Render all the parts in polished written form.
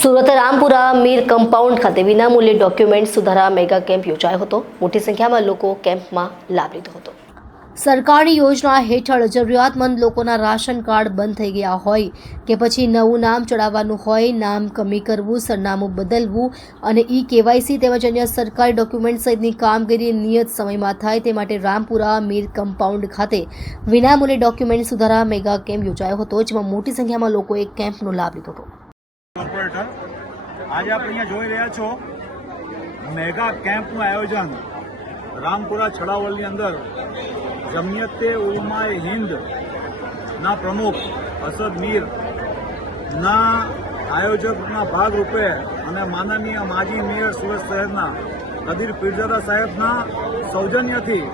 Surat Rampura Mir compound ખાતે વિનામૂલ્યે document સુધારા મેગા કેમ્પ યોજાયો હતો। મોટી સંખ્યામાં લોકો કેમ્પમાં લાભ લીધો હતો। સરકારી યોજના હેઠળ જરૂરિયાતમંદ લોકોના રાશન કાર્ડ બંધ થઈ ગયા હોય કે પછી નવું નામ ચડાવવાનું હોય, નામ કમી કરવું, સરનામું બદલવું અને કેવાયસી તેમજ અન્ય સરકારી ડોક્યુમેન્ટ સહિતની કામગીરી નિયત સમયમાં થાય તે માટે રામપુરા મીર કમ્પાઉન્ડ ખાતે વિનામૂલ્યે ડોક્યુમેન્ટ સુધારા મેગા કેમ્પ યોજાયો હતો, જેમાં મોટી સંખ્યામાં લોકોએ કેમ્પનો લાભ લીધો હતો। आज आप अहीं જોઈ રહ્યા છો મેગા કેમ્પનું આયોજન રામપુરા છડાવલની અંદર જમિયતે ઉલમાએ હિન્દ ના પ્રમુખ અસદ મીર ના આયોજકના ભાગરૂપે અને માનનીય માજી મેયર સુરત શહેરના કદીર પીરજાદા સાહેબના સૌજન્યથી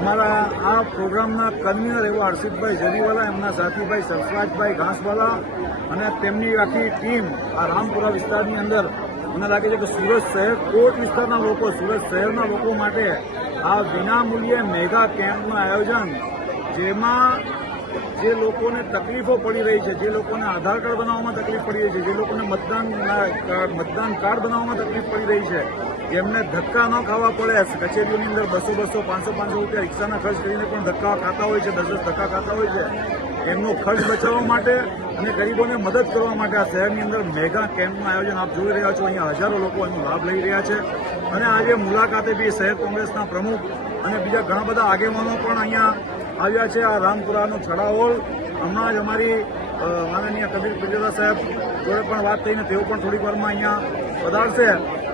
અમારા આ પ્રોગ્રામના કન્વીનર એવા હર્ષિતભાઈ જરીવાલા, એમના સાથીભાઈ સરફરાજભાઈ ઘાસવાલા અને તેમની આખી ટીમ આ રામપુરા વિસ્તારની અંદર મને લાગે છે કે સુરત શહેર કોટ વિસ્તારના લોકો, સુરત શહેરના લોકો માટે આ વિનામૂલ્યે મેગા કેમ્પનું આયોજન, જેમાં જે લોકોને તકલીફો પડી રહી છે, જે લોકોને આધાર કાર્ડ બનાવવામાં તકલીફ પડી રહી છે, જે લોકોને મતદાન કાર્ડ બનાવવામાં તકલીફ પડી રહી છે, જેમને ધક્કા ન ખાવા પડે, કચેરીઓની અંદર 200-200, 500-500 રૂપિયા રિક્ષાના ખર્ચ કરીને પણ ધક્કા ખાતા હોય છે, 10-10 ધક્કા ખાતા હોય છે, એમનો ખર્ચ બચાવવા માટે અને ગરીબોને મદદ કરવા માટે આ શહેરની અંદર મેગા કેમ્પનું આયોજન આપ જોઈ રહ્યા છો। અહીંયા હજારો લોકો એનો લાભ લઈ રહ્યા છે અને આજે મુલાકાતે બી શહેર કોંગ્રેસના પ્રમુખ અને બીજા ઘણા બધા આગેવાનો પણ અહીંયા આવ્યા છે। આ રામપુરાનો છડાહોલ હમણાં જ અમારી માનનીય કબીર પીરજાદા સાહેબ જોડે પણ વાત થઈને તેઓ પણ થોડીક વારમાં અહીંયા પધારશે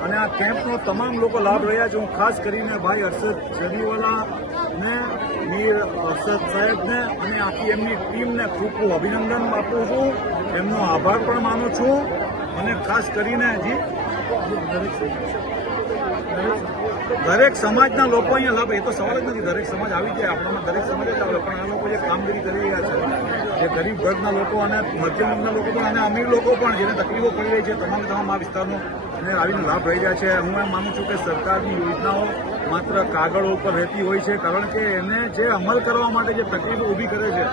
અને આ કેમ્પનો તમામ લોકો લાભ રહ્યા છે। હું ખાસ કરીને ભાઈ હર્ષદ જરીવાલા ને મીર અરશદ સાહેબને અને આખી એમની ટીમને ખૂબ ખૂબ અભિનંદન આપું છું, એમનો આભાર પણ માનું છું અને ખાસ કરીને દરેક સમાજના લોકો અહીંયા લાભ, એ તો સવાલ જ નથી, દરેક સમાજ આવી જાય, આપણામાં દરેક સમાજ જ આવે, પણ આ લોકો જે કામગીરી કરી રહ્યા છે, જે ગરીબ વર્ગના લોકો અને મધ્યમ વર્ગના લોકો પણ અને અમીર લોકો પણ જેને તકલીફો પડી રહી છે, તમામ આ વિસ્તારનો અને આવીને લાભ રહી રહ્યા છે। હું એમ માનું છું કે સરકારની યોજનાઓ માત્ર કાગળો ઉપર રહેતી હોય છે, કારણ કે એને જે અમલ કરવા માટે જે તકલીફો ઊભી કરે છે,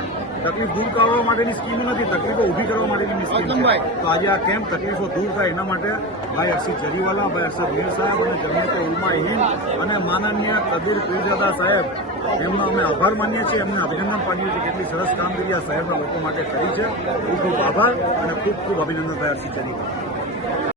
તકલીફ દૂર કરવા માટેની સ્કીમ નથી, તકલીફો ઊભી કરવા માટેની સ્કીમ છે। તો આજે આ કેમ્પ તકલીફો દૂર થાય એના માટે ભાઈ હર્ષિત જરીવાલા, ભાઈ હર્ષદ મીર સાહેબ અને જમિયતે ઉલમાએ હિન્દ અને માનનીય કદીર પીરજાદા સાહેબ, એમનો અમે આભાર માનીએ છીએ, એમને અભિનંદન પાડીએ છીએ, કેટલી સરસ કામગીરી આ શહેરના લોકો માટે કરી છે। ખૂબ ખૂબ આભાર અને ખૂબ ખૂબ અભિનંદન ભાઈ હર્ષિત જરીવાલા।